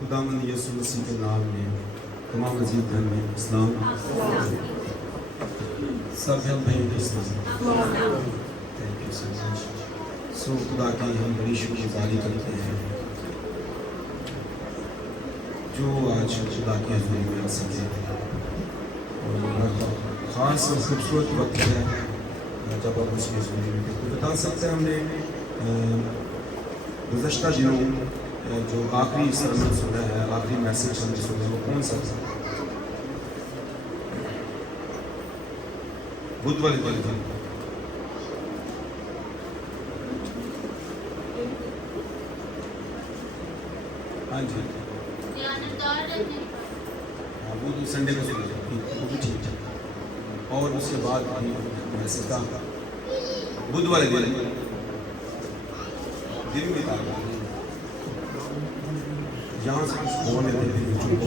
خداوند یسوع مسیح کے نام میں تمام عزیز بہن میں اسلام سب بہن اسلام تھینک یو سو مچ. سو خدا کی ہم بڑی شکر گزاری کرتے ہیں جو آج خدا کی حضوری میں آ سکے. اور خاص اور خوبصورت وقت ہے جب آپ اس کی حضوری میں بتا سکتے ہیں. ہم نے گزشتہ دنوں جو آخری سرمن سنا ہے, آخری میسیج ہم نے سنا, وہ کون سا تھا؟ بدھ والے دن. ہاں جی, وہ تو سنڈے کو سنا, وہ بھی ٹھیک ہے. اور اس کے بعد میسیج تھا بدھ والے دن بھی تھا. یہاں سے کچھ بولنے دیتے ہیں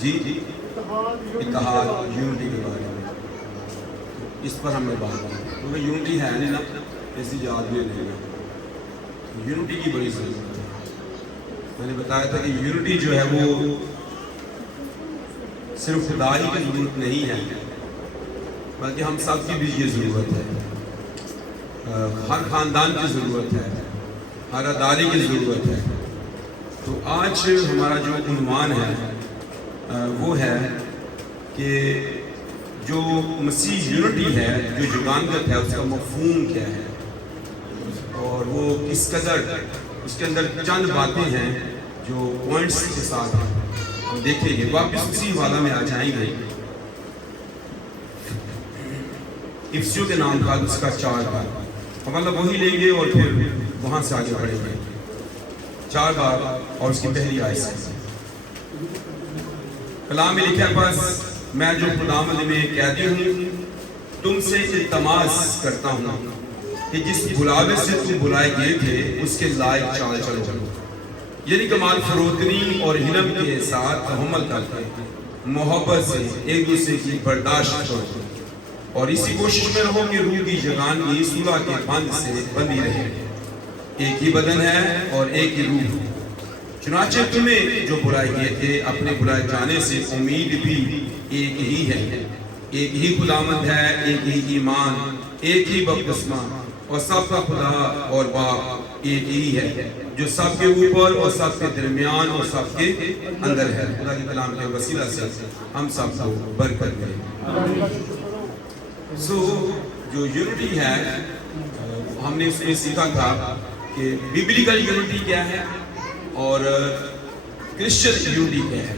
جی اتحاد یونٹی کے بارے میں, اس پر ہم نے بات کی کیونکہ یونٹی ہے نہیں نا, ایسی یاد میں نہیں ہے. یونٹی کی بڑی ضرورت ہے. میں نے بتایا تھا کہ یونٹی جو ہے وہ صرف خدا ہی کی ضرورت نہیں ہے, بلکہ ہم سب کی بھی یہ ضرورت ہے. ہر خاندان کی ضرورت ہے, ہر ادارے کی ضرورت ہے. تو آج ہمارا جو عنوان ہے وہ ہے کہ جو مسیح یونٹی ہے, جو جگانگت ہے, اس کا مفہوم کیا ہے, اور وہ کس قدر, اس کے اندر چند باتیں ہیں جو پوائنٹس کے ساتھ ہیں, ہم دیکھیں گے. واپس اسی والا میں آ جائیں گے. افسیوں کے نام کا اس کا 4 بار حوالہ وہی لیں گے اور پھر وہاں سے آگے بڑھیں گے. 4 بار اور اس کی پہلی آیت سے کلام میں لکھا ہے, بس میں جو خداوند میں قیدی ہوں تم سے التماس کرتا ہوں کہ جس بلاوے سے تم بلائے گئے تھے اس کے لائق چال چلو. یعنی کمال فروتنی اور حلم کے ساتھ تحمل کرتے محبت سے ایک دوسرے کی برداشت کرو, اور اسی کوشش میں رہو کہ روح کی جگانگی صلح کے بند سے بندی رہے. ایک ہی بدن ہے اور ایک ہی روح. چنانچہ تمہیں جو بلائے گئے تھے اپنے بلائے جانے سے امید بھی ایک ہی ہے. ایک ہی خداوند ہے, ایک ہی ایمان, ایک ہی بپتسمہ, اور سب کا خدا اور باپ ایک ہی ہے, جو سب کے اوپر اور سب کے درمیان اور سب کے اندر ہے. خدا کے کلام کے وسیلہ سے ہم سب کو برکت دے. سو جو یونٹی ہے ہم نے اس میں سیکھا تھا کہ بیبلیکل یونٹی کیا ہے اور کرسچن یونٹی کیا ہے.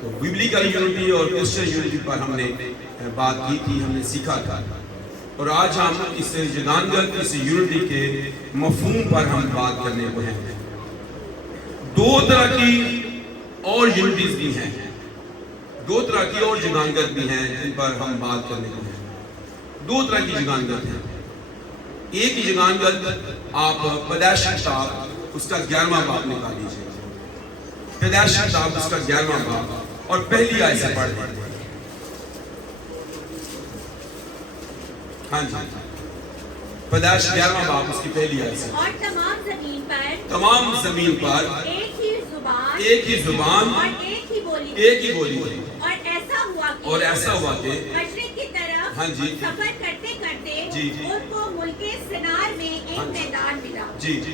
تو بیبلیکل یونٹی اور کرسچن یونٹی پر ہم نے بات کی تھی, ہم نے سیکھا تھا. اور آج ہم اس جگانگت, اس یونٹی کے مفہوم پر ہم بات کرنے کو ہیں. 2 طرح کی اور یونٹیز بھی ہیں, 2 طرح کی اور جگانگت بھی ہیں جن پر ہم بات کرنے کو ہیں. 2 طرح کی جگانگت ہیں. ایک ہی جگانگت آپ پیدائش کتاب اس کا 11واں باب نکال لیجیے. پیدائش کتاب اس کا 11واں باب اور پہلی آیت سے پڑھ دیں. ہاں جی, پیدائش 11واں باب اس کی پہلی آیت سے. اور تمام زمین پر ایک ہی زبان اور ایک ہی بولی تھی. اور ایسا ہوا کہ مشرق کی طرف سفر کرتے کرتے ان کو ملک سنار میں ایک میدان ملا,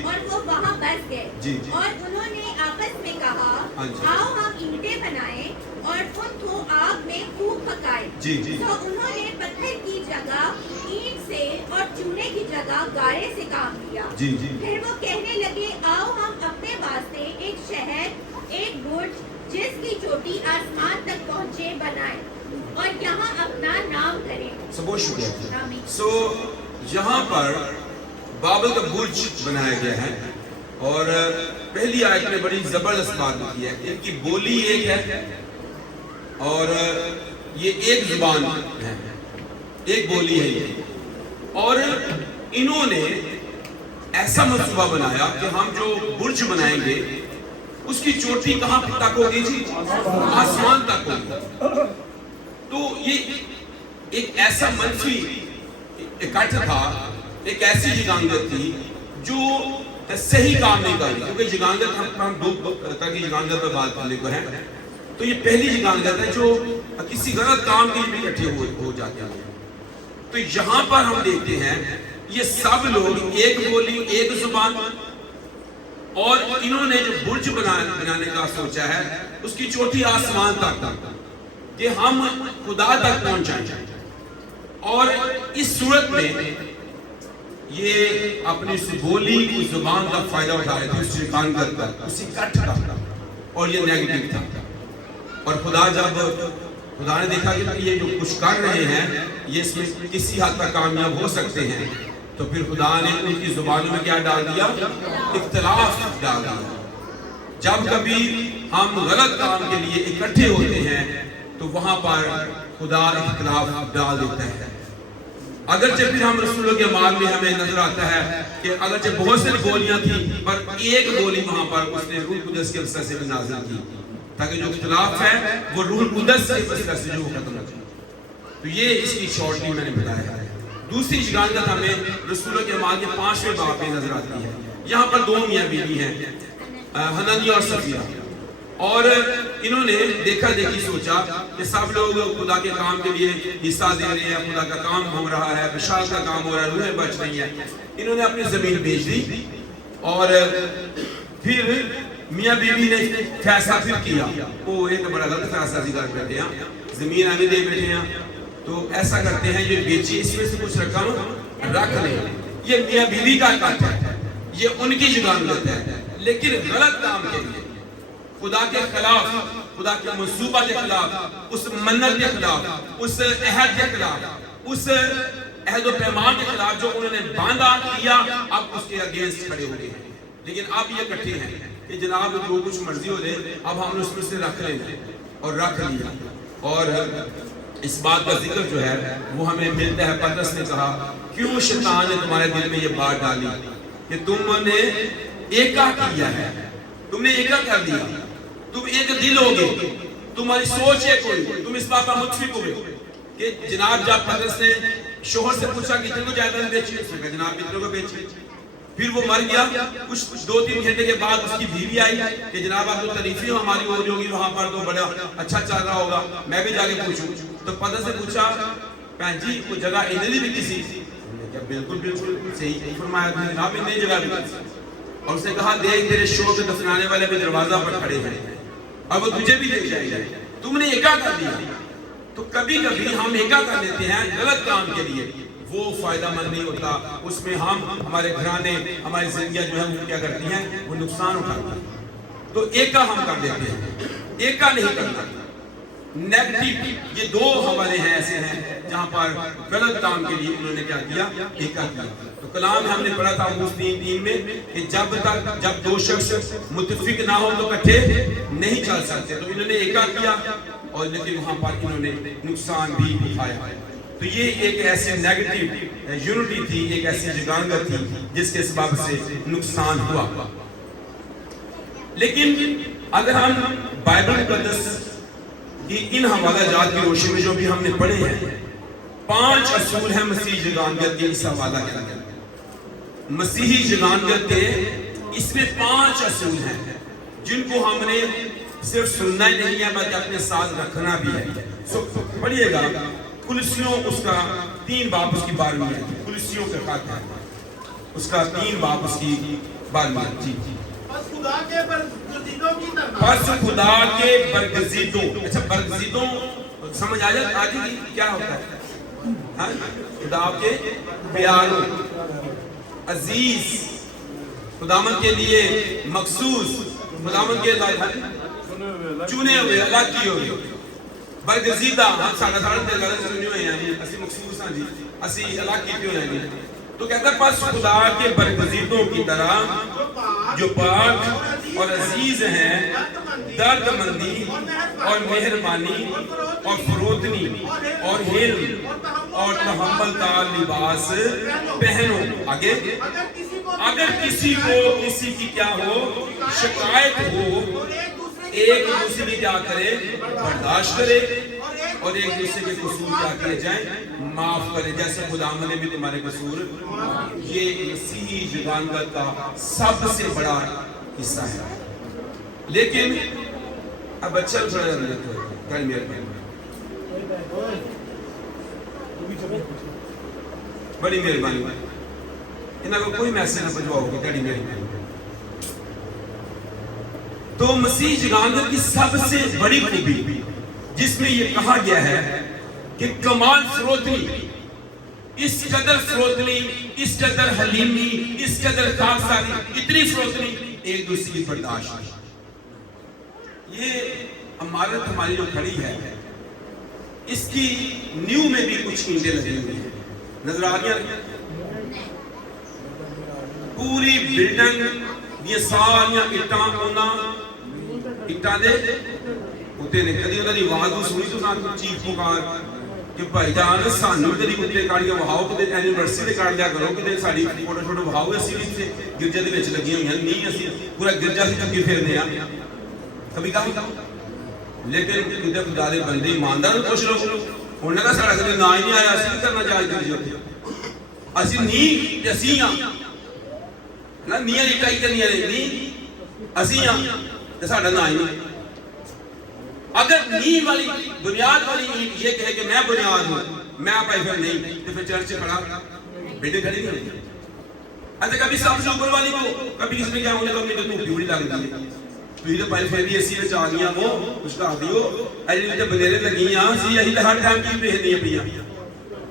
اور وہ وہاں بس گئے. اور انہوں نے آپس میں کہا, آؤ ہم اینٹیں بنائیں اور ان کو آگ میں خوب پکائیں. تو انہوں نے پتھر کی جگہ اینٹ سے اور چونے کی جگہ گارے سے کام لیا. پھر وہ کہنے لگے, آؤ ہم اپنے واسطے ایک شہر, ایک برج جس کی چوٹی آسمان تک پہنچے بنائیں اور یہاں اپنا نام کریں. بہت شکریہ. سو یہاں پر بابل کا برج بنایا گیا ہے, اور پہلی آیت میں بڑی زبردست بات لکھی ہے. ان کی بولی ایک ہے اور یہ ایک زبان ہے, ایک بولی ہے یہ. اور انہوں نے ایسا منصوبہ بنایا کہ ہم جو برج بنائیں گے اس کی چوٹی کہاں تک ہوگی جی؟ آسمان تک ہوگی. تو یہ ایک ایسا منفی اکٹھ تھا, ایک ایسی جگانگت تھی جو صحیح کام نہیں کر رہی، کیونکہ جگانگت ہم دو طرح کی جگانگت پر بات کرنے کو ہے. تو یہ پہلی جگانگت ہے جو کسی غلط کام کے لیے اکٹھے ہو جاتے ہیں. تو یہاں پر ہم دیکھتے ہیں یہ سب لوگ ایک بولی ایک زبان، اور انہوں نے جو برج بنانے کا سوچا ہے اس کی چوٹی آسمان تک کہ ہم خدا تک پہنچائیں. اور اس صورت میں یہ اپنی اس بولی اس زبان کا فائدہ اٹھا رہے تھے، اس جگانگت کا، اسی کٹ کا، اور یہ نیگیٹو تھا. اور خدا نے دیکھا کہ یہ جو کچھ کر رہے ہیں یہ اس میں کسی حد تک کامیاب ہو سکتے ہیں، تو پھر خدا نے ان کی زبانوں میں کیا ڈال دیا؟ اختلاف ڈال دیا. جب کبھی ہم غلط کام کے لیے اکٹھے ہوتے ہیں تو وہاں پر خدا اختلاف ڈال دیتا ہے. اگرچہ پھر ہم رسولوں کے اعمال میں ہمیں نظر آتا ہے کہ اگرچہ بہت سی بولیاں تھیں پر ایک بولی وہاں پر اس نے روح القدس کے وسیلے سے بھی نازل کی، تاکہ جو اختلاف ہے وہ روح القدس کے وسیلے سے جو ختم ہو جائے. تو یہ اس کی شارٹلی میں نے بتایا ہے. دوسری جگانگت ہمیں رسولوں کے اعمال کے 5ویں باب میں نظر آتی ہے. یہاں پر دو میاں بیوی ہیں، حنانیہ اور صفیہ، اور انہوں نے دیکھا دیکھی سوچا کہ سب لوگ خدا کے کام کے لیے حصہ دے رہے ہیں، خدا کا کام ہو رہا ہے، بشارت کا کام ہو رہا ہے، روحیں بچ رہی ہیں. انہوں نے اپنی زمین بیچ دی اور پھر میاں بیوی نے فیصلہ پھر کیا. وہ ایک بڑا غلط فیصلہ ذکر کرتے ہیں، زمین ہمیں دے بیٹھے ہیں تو ایسا کرتے ہیں یہ بیچی، اس میں سے کچھ رقم رکھ لیں. یہ میاں بیوی کا کٹ ہے، یہ ان کی جگانگت ہے، لیکن غلط کام کے لیے، خدا کے خلاف، خدا کے منصوبہ کے خلاف، اس منت کے خلاف، اس عہد کے خلاف، اس عہد و پیمان کے خلاف جو انہوں نے باندھا کیا، اب اس کے اگینسٹ کھڑے ہو گئے ہیں. لیکن اب یہ اکٹھے ہیں کہ جناب جو کچھ مرضی ہو جائے، اب ہم اس میں سے رکھ لیں اور رکھ لیا. اور اس بات کا ذکر جو ہے وہ ہمیں ملتا ہے. پترس نے کہا کیوں شیطان نے تمہارے دل میں یہ بات ڈالی کہ تم نے ایکا کیا ہے، تم نے ایکا کر دیا، تم ایک دل ہوگے، تمہاری سوچ ایک ہوئی. تم اس بات پر متفق ہوئے کہ جناب جب پترس نے شوہر سے پوچھا کہ اتنے کو جائیداد بیچی، اس نے کہا جناب اتنے کو بیچی. پھر وہ مر گیا. کچھ 2-3 گھنٹے کے بعد اس کی بیوی آئی کہ جناب آپ تو تعریفیں ہماری ہو رہی ہوگی وہاں پر، تو بڑا اچھا چل رہا ہوگا، میں بھی جا کے پوچھوں. تو پترس سے پوچھا بہن جی وہ جگہ انہیں بھی کسی، بالکل بالکل صحیح فرمایا جناب، انہیں جگہ بھی کسی. اور اس نے کہا دیکھ تیرے شوہر کے دفنانے والے بھی دروازہ پر کھڑے ہیں، اب وہ تجھے بھی لے جائیں گے، تم نے ایکا کر دیا. تو کبھی کبھی ہم ایکا کر لیتے ہیں غلط کام کے لیے، وہ فائدہ مند نہیں ہوتا. اس میں ہم ہمارے گھرانے ہماری زندگیاں جو ہیں وہ کیا کرتی ہیں، وہ نقصان اٹھاتی ہیں. تو ایکا ہم کر دیتے ہیں، ایکا نہیں کرنا. نیگیٹو یہ دو حوالے ہیں ایسے ہیں جہاں پر غلط کام کے لیے انہوں نے کیا کیا، ایکا کیا. تو کلام ہم نے پڑھا تھا آموز 3:3 میں کہ جب دو شخص متفق نہ ہو تو اکٹھے نہیں چل سکتے. تو انہوں نے ایکا کیا اور لیکن وہاں پر انہوں نے نقصان بھی اٹھایا. تو یہ ایک ایسی نیگیٹو یونٹی تھی، ایک ایسی جگانگت تھی جس کے سبب سے نقصان ہوا. لیکن اگر ہم بائبل مقدس کی ان حوالہ جات کی روشنی میں جو بھی ہم نے پڑھے ہیں، 5 اصول ہیں مسیحی جگانگت کے اس حوالہ کے اندر. مسیحی جگانگت کے اس میں 5 اصول ہیں جن کو ہم نے صرف سننا ہی نہیں ہے بلکہ اپنے ساتھ رکھنا بھی ہے. پڑھیے گا کلسیوں اس کا 3 باب اس کی 12ویں ہے. کلسیوں کا خط ہے اس کا 3 باب اس کی 12ویں. جی پس خدا کے برگزیدوں کی طرح، پس خدا کے برگزیدوں. اچھا برگزیدوں سمجھ آ جائے آگے کی کیا ہوتا ہے؟ خدا کے پیاروں، عزیز، خداوند کے لیے مخصوص، خداوند کے چنے ہوئے، الگ کیے ہوئے. برگزیدہ ہم ساڑھا تے غلط سننے ہوئے ہیں، اسی مخصوص ہیں جی، اسی الگ کیتے ہوئے ہیں جی. تو کہتا ہے پس خدا کے برگزیدوں کی طرح جو پاک اور عزیز ہیں، درد مندی اور مہربانی اور فروتنی اور حلم اور تحمل کا لباس پہنو. آگے اگر کسی کو کسی کی کیا ہو شکایت ہو، ایک دوسرے کی کیا کرے، برداشت کرے اور ایک دوسرے کے قصور کیا کیے جائیں، معاف کریں، جیسے خداوند نے بھی تمہارے قصور۔ یہ مسیحی جدانگت کا سب سے بڑا حصہ ہے۔ لیکن اب اچھا تھوڑا کل میرے بڑی مہربانی، انہاں کو کوئی میسج نہ پہنچواؤ گے، بڑی مہربانی۔ تو مسیح جدانگت کی سب سے بڑی خوبی جس میں یہ کہا گیا ہے کہ کمال فروتنی، اس قدر فروتنی، اس قدر حلیمی، اس قدر خاکساری، اتنی فروتنی، ایک دوسرے کی برداشت۔ یہ عمارت ہماری جو کھڑی ہے اس کی نیو میں بھی کچھ اینٹیں لگی ہوئی ہیں، نظر آ گیا؟ پوری بلڈنگ یہ ساریاں اٹاں ہونا اٹاں دے ہوتے نے۔ کدی انہوں نے آواز سنی تو نہ چیخ پکار کہ بھائی جان سانو کدی کتے کاڑ کے وہاؤ، کدی اینیورسری دے کاڑ لیا کرو، کدی ساڈی فوٹو شوٹو وہاؤ، اسی بھی گرجے دے وچ لگی ہوئی ہیں، نہیں اسی پورا گرجا سے چکی پھرنے ہیں کبھی کہا۔ لیکن کدے خدا دے بندے ایماندار پوچھ لو، انہوں نے کہا ساڑا کدی نا ہی نہیں آیا، اسی کرنا جائز کری ہوتے اسی نہیں تے اسی ہاں نا، نیاں لٹائی کرنیاں نے نہیں اسی ہاں تے ساڑا نا ہی نہیں۔ اگر نیم والی بنیاد والی اینٹ یہ کہے کہ میں بنیاد ہوں، میں پائی پھر نہیں، تو پھر چرچ کھڑا بیٹے کھڑی نہیں ہوئی۔ اچھا کبھی سب سے اوپر والی کو کبھی کس نے کیا ہونے کو تو پیوڑی لگ دی ہے، تو یہ پائی پھر بھی اسی میں چاہ گیا وہ کچھ کہا دیو ایلی نے بلیرے لگی ہیں سی یہی ہر ٹائم کی بہنی پیا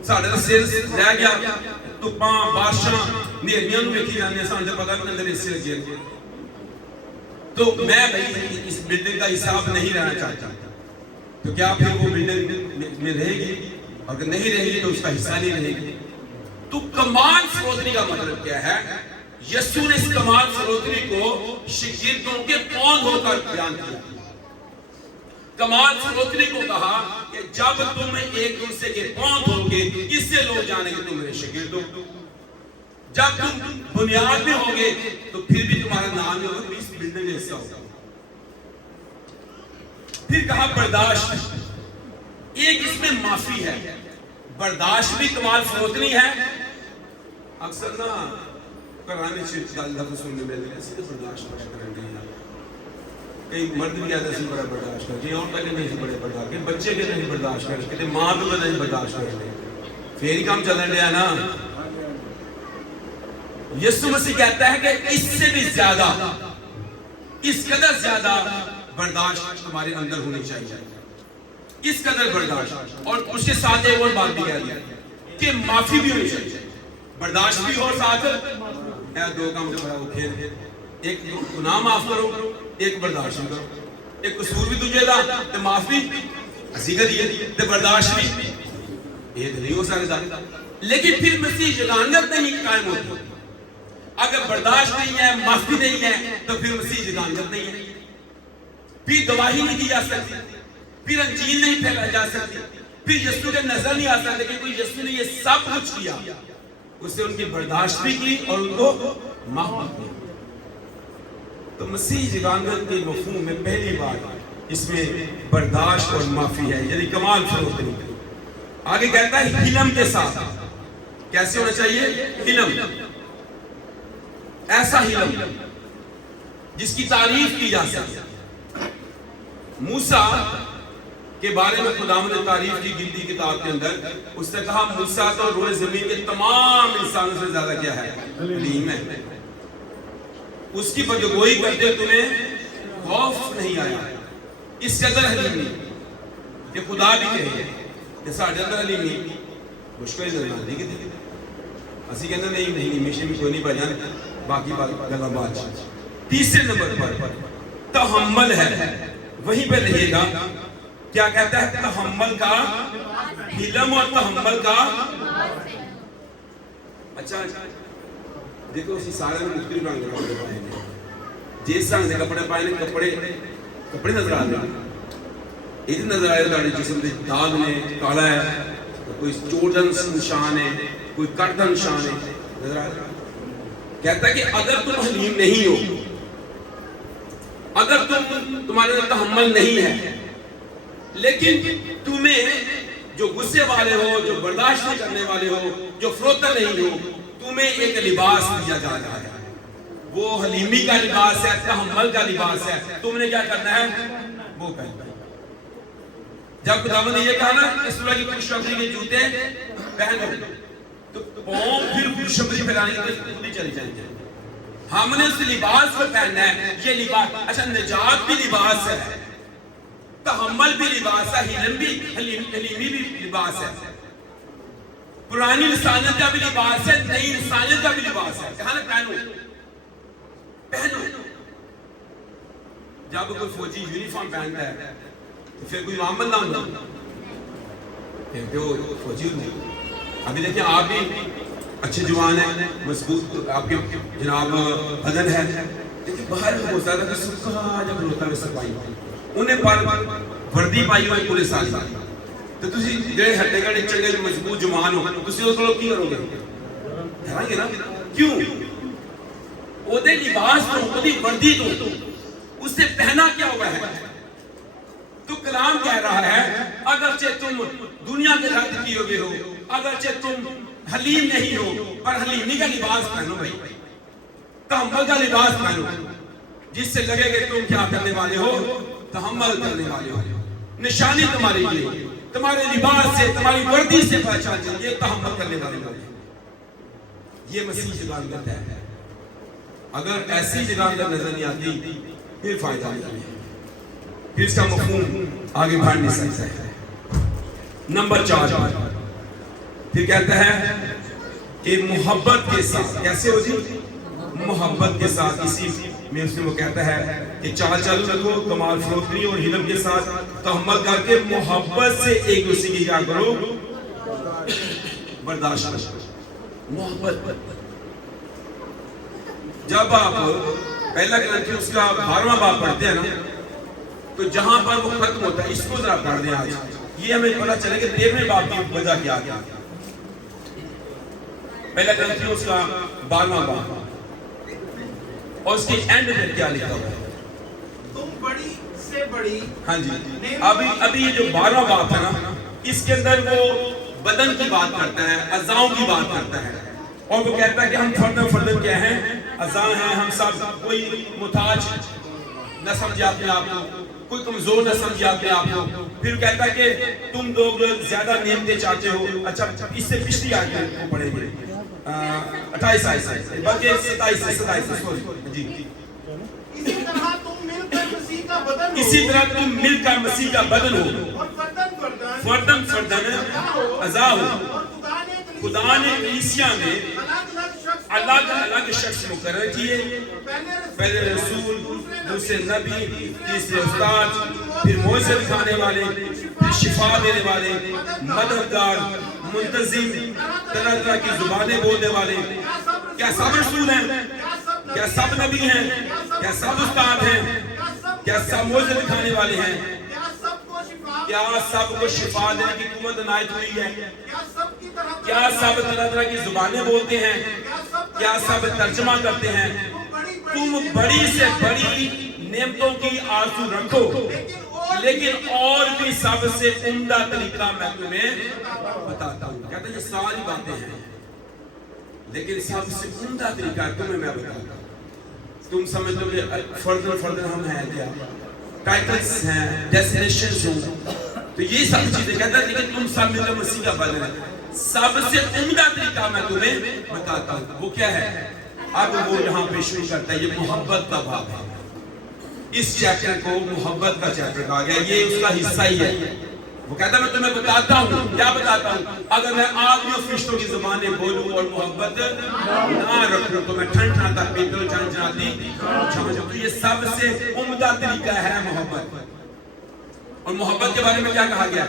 ساڑھے دا سر رہ گیا تو پاں بارشاں نیرمیاں نو ایکھی جانے ہیں سانجا پتا کہ اندر اس سے لگی ہے۔ تو میں بھائی اس بلڈنگ کا حساب نہیں رہنا چاہتا، تو کیا پھر وہ بلڈنگ میں رہے گی؟ اگر نہیں رہے گی تو اس کا حصہ نہیں رہے گی۔ تو کمال فروتنی کا مطلب کیا ہے؟ یسوع نے اس کمال فروتنی کو شاگردوں کے پوند ہو کر بیان کیا۔ کمال فروتنی کو کہا کہ جب تم ایک دوسرے کے پوند ہوگے اس سے لوگ جانیں گے تم میرے شاگرد ہو۔ جب تم بنیاد میں ہوگے تو پھر بھی تمہارا نام میں ہوگا، اس بلڈنگ میں حصہ ہوگا۔ پھر کہا برداشت، ایک اس میں معافی ہے، برداشت بھی کمال فروتنی ہے۔ اکثر نا قرآن شریف کا لفظ سننے میں ایسے تو برداشت بڑا کریں گے، کئی مرد بھی آتے ہیں بڑا برداشت کریں گے، عورتیں کے نہیں بڑے برداشت کریں گے، بچے کے نہیں برداشت کریں گے، ماں بھی نہیں برداشت کریں گے، پھر ہی کام چلن لیا نا۔ یسوع مسیح کہتا ہے کہ اس سے بھی زیادہ، اس قدر زیادہ برداشت تمہارے اندر ہونی چاہیے، اس قدر برداشت۔ اور اس کے ساتھ ایک اور بات بھی کہہ دیا کہ معافی بھی ہونی چاہیے، برداشت بھی ہو ساتھ دو کام بڑا وہ کھیل، ایک گناہ معاف کرو، ایک برداشت کرو، ایک قصور بھی تجھے دا تے معاف بھی اسی کا دیئے تے برداشت بھی یہ نہیں ہو سکتا۔ لیکن پھر مسیح جدانگت نہیں قائم ہوتی۔ اگر برداشت نہیں ہے، معافی نہیں ہے، تو پھر مسیح جدانگت نہیں ہے، پھر گواہی نہیں دی جا سکتی، پھر انجیل نہیں پھیلائی جا سکتی، پھر یسوع کے نظر نہیں آ سکتے کہ کوئی یسوع نے یہ سب کچھ کیا، اس نے ان کی برداشت بھی کی اور ان کو معاف بھی کیا۔ تو مسیح جدانگت کے مفہوم میں پہلی بات اس میں برداشت اور معافی ہے، یعنی کمال فروتنی۔ آگے کہتا ہے حلم کے ساتھ، کیسے ہونا چاہیے؟ حلم، ایسا حلم جس کی تعریف کی جا سکے۔ موسیٰ کے بارے میں خداوند نے تعریف کی گنتی کتاب کے اندر، اس نے کہا موسیٰ تو روئے زمین کے تمام انسانوں سے زیادہ کیا ہے؟ حلیم ہے۔ اس کی بدگوئی کرتے تمہیں خوف نہیں آیا، اس قدر حلیمی کہ خدا بھی کہے کہ ساڑھے اندر حلیمی مشکل نظر دی گئی اسی کہنا نہیں میشن میں کوئی نہیں بجان باقی گلا بات۔ تیسرے نمبر پر تحمل ہے، وہیں پہ رہیے گا۔ کیا کہتا ہے؟ تحمل کا، حلم اور تحمل کا۔ اچھا دیکھو اسی سارے میں مختلف رنگ کے کپڑے پائے ہیں، جس رنگ سے کپڑے پائے ہیں کپڑے نظر آ رہے ہیں، یہ نظر آ رہے ہیں جسم دے داغ نے کالا ہے، کوئی چوٹ دا نشان ہے، کوئی کٹ دا نشان ہے، نظر آ رہا ہے۔ کہتا ہے کہ اگر تم حلیم نہیں ہو، اگر تمہارے اندر تحمل نہیں ہے، لیکن تمہیں جو غصے والے ہو، جو برداشت نہیں کرنے والے ہو، جو فروتن نہیں ہو، تمہیں ایک لباس دیا جا رہا ہے، وہ حلیمی کا لباس ہے، تحمل کا لباس ہے، تم نے کیا کرنا ہے؟ وہ پہننا ہے۔ جب خداوند نے یہ کہا نا اس طرح کی خوشخبری کے جوتے پہنو، تو قوم پھر خوشخبری پھیلانے کے لیے خود ہی چلی جائیں گے۔ ہم نے اس لباس کو پہننا ہے، یہ لباس اچھا نجات بھی لباس ہے، تحمل بھی لباس ہے، حلیمی بھی لباس ہے، پرانی انسانیت کا بھی لباس ہے، نئی انسانیت کا بھی لباس ہے۔ کہا نا پہنو پہنو۔ جب کوئی فوجی یونیفارم پہنتا ہے تو پھر کوئی امام بننا ہوتا ہے، وہ فوجی ہوتے ہیں۔ ابھی دیکھیں آپ بھی اچھے جوان ہیں، مضبوط آپ کے جناب بدن ہے، لیکن باہر ہو زیادہ کہ سکھا جب روتا ہے سکھائی انہیں پر وردی پائی ہوئی پورے سال تو تسی جڑے ہٹے گڑے چنگے مضبوط جوان ہو تسی اس کو کی کرو گے؟ ڈرائیں گے نا؟ کیوں؟ وہ دے لباس تو وہ دی وردی تو اس سے پہنا کیا ہوا ہے؟ تو کلام کہہ رہا ہے اگرچہ تم دنیا کے رد کیے ہوئے ہو، اگرچہ تم حلیم نہیں ہو، پر حلیمی کا لباس پہنو بھائی، تحمل کا لباس پہنو، جس سے لگے کہ تم کیا کرنے والے ہو؟ تحمل کرنے والے ہو۔ نشانی تمہاری یہ تمہارے لباس سے، تمہاری وردی سے پہچان جائے یہ تحمل کرنے والے ہو۔ یہ مسیح جگان کرتا ہے۔ اگر ایسی جگان کا نظر نہیں آتی پھر فائدہ نہیں ہے، پھر اس کا مفہوم آگے بڑھ نہیں سکتا ہے۔ نمبر 4 پھر کہتا ہے کہ محبت کے ساتھ کیسے ہو جی؟ محبت کے ساتھ، اسی میں اس میں وہ کہتا ہے کہ چال چالو رکھو کمال فروتنی اور حلم کے ساتھ تحمل کر کے محبت سے ایک دوسرے کی کیا کرو؟ برداشت کرو۔ محبت جب آپ پہلا کرنٹھیوں اس کا 12واں باب پڑھتے ہیں نا تو جہاں پر وہ ختم ہوتا ہے اس کو ذرا پڑھ دیں آج، یہ ہمیں پتہ چلے کہ 13ویں باب کی وجہ کیا ہے۔ پہلا کرنٹھیوں اس کا 12واں باب اور اس کے اینڈ میں کیا لکھا ہوا ہے؟ تم بڑی سے بڑی ہاں جی ابھی یہ جو 12واں باب ہے نا اس کے اندر وہ بدن کی بات کرتا ہے، اعضاؤں کی بات کرتا ہے، اور وہ کہتا ہے کہ ہم فردن کیا ہیں؟ اعضاء ہیں۔ ہم سب کوئی محتاج نہ سمجھے اپنے آپ کو، کوئی کمزور نہ سمجھے اپنے آپ کو۔ پھر کہتا ہے کہ تم لوگ زیادہ نعمتیں چاہتے ہو۔ اچھا اس سے پچھلی آیت کو پڑھیں گے 28 آیت سے بلکہ 27 جی اسی طرح تم مل کر مسیح کا بدن ہو، اسی طرح تم مل کر مسیح کا بدن ہو اور فردن اعضاء ہو۔ اور خدا نے کلیسیا میں الگ الگ شخص مقرر کیے، پہلے رسول، دوسرے نبی، تیسرے استاد، پھر موعظہ دکھانے والے، پھر شفا دینے والے، مددگار، منتظم، طرح طرح کی زبانیں بولنے والے۔ کیا سب رسول ہیں؟ کیا سب نبی ہیں؟ کیا سب استاد ہیں؟ کیا سب موعظہ دکھانے والے ہیں؟ کیا سب کو شفا دینے کی قوت عنایت ہوئی ہے؟ کیا سب طرح طرح کی زبانیں بولتے ہیں؟ کیا سب ترجمہ کرتے ہیں؟ تم بڑی سے بڑی نعمتوں کی آرزو رکھو، لیکن اور بھی سب سے عمدہ طریقہ میں تمہیں بتاتا ہوں۔ کہتے ہیں یہ ساری باتیں ہیں لیکن سب سے عمدہ طریقہ تمہیں میں بتاتا ہوں۔ تم سمجھو کہ فردن ہم ہیں کیا؟ ٹائٹلز ہیں، ڈیسٹینیشنز ہوں، تو یہ سب چیزیں کہتا ہے لیکن تم سب مل کر مسیح کا بدن ہے۔ سب سے عمدہ طریقہ میں تمہیں بتاتا ہوں، وہ کیا ہے؟ اب وہ یہاں پہ شروع کرتا ہے، یہ محبت کا باب ہے۔ اس چیپٹر کو محبت کا چیپٹر کہا گیا، یہ اس کا حصہ ہی ہے۔ وہ کہتا ہے میں تمہیں بتاتا ہوں، کیا بتاتا ہوں؟ اگر میں آدمیوں فرشتوں کی زبانیں بولوں اور محبت نہ رکھوں تو میں ٹھنڈ ٹھنڈا پیتے ہوں جان جاتی جھانجھوں۔ تو یہ سب سے عمدہ طریقہ ہے محبت۔ اور محبت کے بارے میں کیا کہا گیا؟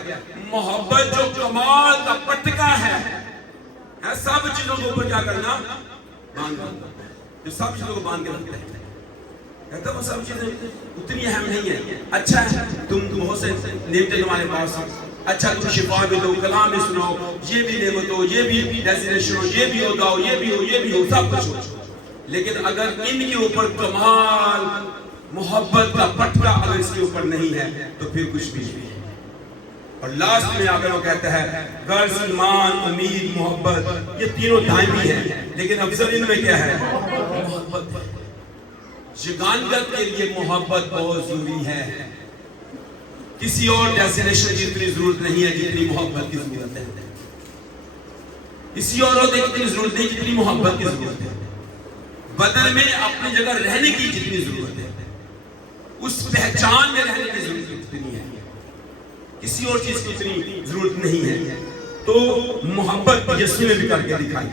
محبت جو کمال کا پٹکا ہے سب چیزوں کو اوپر کیا کرنا؟ باندھنا، جو سب چیزوں کو باندھ کے رکھتا ہے۔ کہتا ہے وہ سب چیزیں اتنی اہم نہیں ہے۔ اچھا ہے تم بہت سے نعمتیں تمہارے پاس ہیں، اچھا تم شفا بھی دو، کلام بھی سناؤ، یہ بھی نعمت ہو، یہ بھی ڈیسٹینیشن ہو، یہ بھی ہوگا ہو، یہ بھی ہو، یہ بھی ہو، سب کچھ ہو، لیکن اگر ان کے اوپر کمال محبت کا پٹکا اگر اس کے اوپر نہیں ہے تو پھر کچھ بھی نہیں ہے۔ اور لاسٹ میں آگر وہ کہتا ہے غرض ایمان امید محبت یہ تینوں دائمی ہیں لیکن افضل ان میں کیا ہے محبت ہے شگانگت کے لیے محبت بہت ضروری ہے کسی اور ڈیسٹینیشن کی اتنی ضرورت نہیں ہے جتنی محبت کی ضرورت ہے کسی اور عہدے کی اتنی ضرورت نہیں جتنی محبت کی ضرورت ہے بدن میں اپنی جگہ رہنے کی جتنی ضرورت ہے اس پہچان میں رہنے کی ضرورت اتنی ہے کسی اور چیز کی اتنی ضرورت نہیں ہے تو محبت یسوع نے بھی کر کے دکھائی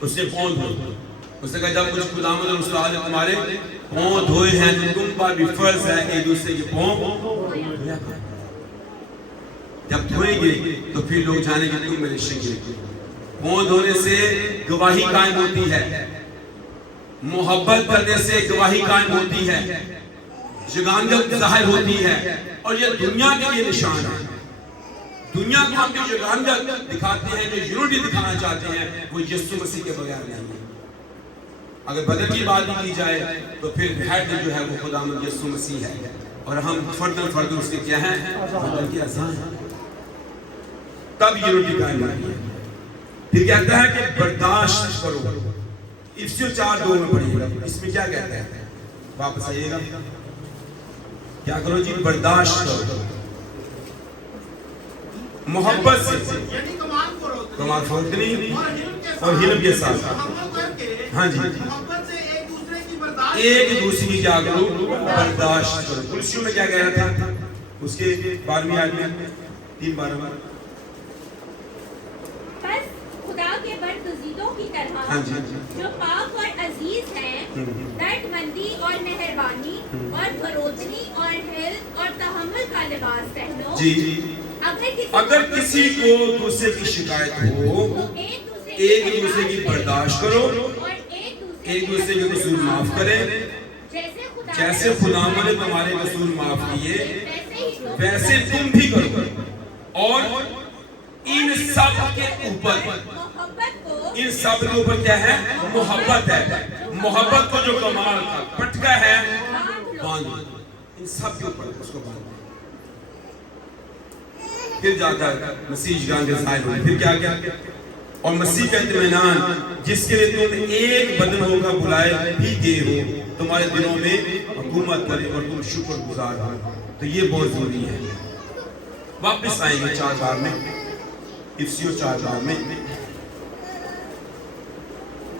اس نے پاؤں دھوئے اس نے کہا جب کچھ خداوند اور استاد نے تمہارے پاؤں دھوئے ہیں تو تم پر بھی فرض ہے ایک دوسرے کے پاؤں دھویا کرو جب دھوئیں گے تو پھر لوگ جانیں گے تم میرے شاگرد پاؤں دھونے سے گواہی قائم ہوتی ہے محبت کرنے سے گواہی قائم ہوتی ہے شگانگت ظاہر ہوتی ہے اور یہ دنیا کے لیے نشان ہے دنیا کو ہم جو شگانگت دکھاتے ہیں جو یونٹی دکھانا چاہتے ہیں وہ یسوع مسیح کے بغیر نہیں ہے اگر بدن کی بات کی جائے تو پھر ہیڈ جو ہے وہ خداوند یسوع مسیح ہے اور ہم فرد اس کے کیا ہیں بدن کی اعضاء ہیں تب یونٹی قائم ہوتی ہے پھر کہتا ہے کہ برداشت کرو افسیوں 4:2 میں پڑھیے گا اس میں کیا کہتا ہے واپس آئیے گا کیا کرو جی برداشت کرو محبت سے یعنی کمال فروتنی اور حلم کے ساتھ ہاں جی محبت سے ایک دوسرے کی برداشت ایک دوسرے کی کیا کرو برداشت کرو کلسیوں میں کیا کہہ رہا تھا اس کے 12ویں آیت میں 3:12 بس خدا کے برگزیدوں کی طرح ہاں جی جو پاک اور عزیز ہیں درد مندی اور مہربانی اور فروتنی اور حلم اور تحمل کا لباس پہنو جی اگر کسی کو دوسرے کی شکایت ہو ایک دوسرے کی برداشت کرو اور ایک دوسرے کے قصور معاف کریں جیسے خداوند نے تمہارے قصور معاف کیے ویسے تم بھی کرو اور ان سب کے اوپر کیا ہے محبت ہے محبت کو جو کمال کا پٹکا ہے باندھ ان سب کے اوپر اس کو باندھ پھر جا کر مسیح جان کے ظاہر ہوئے پھر کیا کیا اور مسیح کا اطمینان جس کے لیے تم ایک بدن ہو کر بلائے بھی گئے ہو تمہارے دلوں میں حکومت کرے اور تم شکر گزار ہو تو یہ بہت ضروری ہے واپس آئیں گے 4:4 میں افسیوں 4:4 میں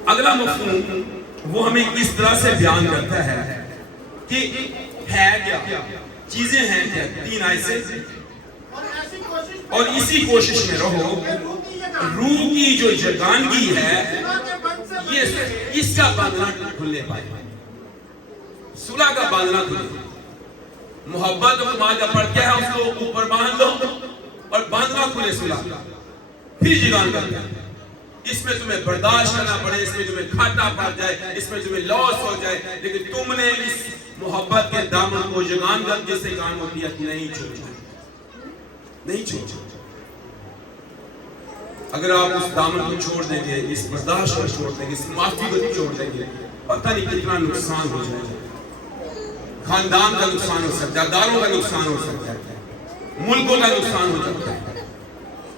اگلا مفہوم وہ ہمیں اس طرح سے بیان کرتا ہے کہ ہے کیا چیزیں ہیں کیا 3 آیت سے اور اسی کوشش میں رہو روح کی جو یگانگی ہے یہ اس کا باندھنا کھلنے پائے صلح کا باندھنا کھلے محبت اور ماں کا پڑھ کیا ہے اس کو اوپر باندھ لو اور باندھنا کھلے صلح پھر یگان کرنا اس میں تمہیں برداشت کرنا پڑے اس میں تمہیں کھاٹا پڑ جائے اس میں تمہیں لاس ہو جائے لیکن تم نے اس محبت کے دامن کو یگان کر جس سے کام ہوتی ہے نہیں چھوڑنا نہیں چھوڑنا اگر آپ اس دامن کو چھوڑ دیں گے اس برداشت کو چھوڑ دیں گے اس معافی کو چھوڑ دیں گے پتہ نہیں کتنا نقصان ہو جائے گا خاندان کا نقصان ہو سکتا ہے داروں کا نقصان ہو سکتا ہے ملکوں کا نقصان ہو سکتا ہے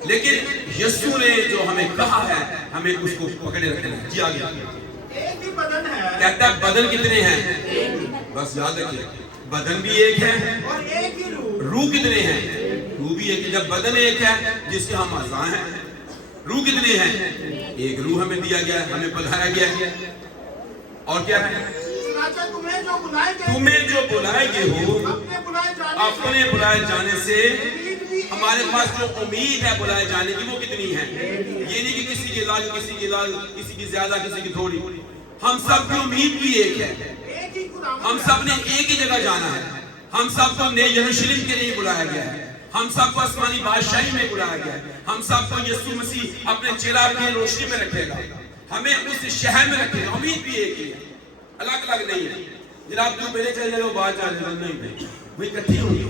لیکن یسوع نے جو ہمیں کہا ہے ہمیں اس کو پکڑے رکھنا ہے جی آگے ایک ہی بدن ہے کہتا ہے بدن کتنے ہیں بس یاد رکھیے بدن بھی ایک ہے اور ایک ہی روح کتنے ہیں روح بھی ایک ہے جب بدن ایک ہے جس کے ہم اعضاء ہیں روح کتنے ہیں ایک روح ہمیں دیا گیا ہے ہمیں پدھارا گیا ہے اور کیا ہے تمہیں جو بلائے گئے ہو اپنے بلائے جانے سے ہمارے پاس جو امید ہے بلائے جانے کی وہ کتنی ہے یہ نہیں کہ کسی کی لال کسی کی لال کسی کی زیادہ کسی کی تھوڑی ہم سب کی امید بھی ایک ہے ہم سب نے ایک ہی جگہ جانا ہے ہم سب کو نئے یروشلم کے لیے بلایا گیا ہے ہم سب کو آسمانی بادشاہی میں بلایا گیا ہے ہم سب کو یسوع مسیح اپنے چراغ کی روشنی میں رکھے گا ہمیں اس شہر میں رکھے گا امید بھی ایک ہی ہے الگ الگ نہیں ہے جناب تو پہلے چلے جائے وہ بعد جانے نہیں وہ اکٹھی ہوں گی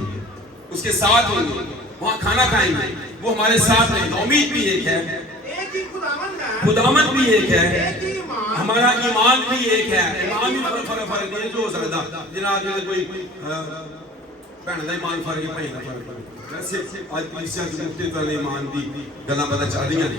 اس کے ساتھ ہوں گی وہاں کھانا کھائیں گے وہ ہمارے ساتھ رہیں گے امید بھی ایک ہے خداوند بھی ایک ہے ہمارا ایمان بھی ایک ہے ایمان بھی فرق نہیں جو ہو سکتا جناب جیسے کوئی ਭੈਣ ਦਾ ਇਮਾਨ ਫਰਕ ਹੈ, ਭਾਈ ਦਾ ਫਰਕ ਹੈ। ਵੈਸੇ ਅੱਜ ਕਲੀਸਿਆ ਚ ਮੁਕਤੇ ਤੋਂ ਇਮਾਨ ਦੀ ਗੱਲਾਂ ਪਤਾ ਚੱਲਦੀਆਂ ਨੇ,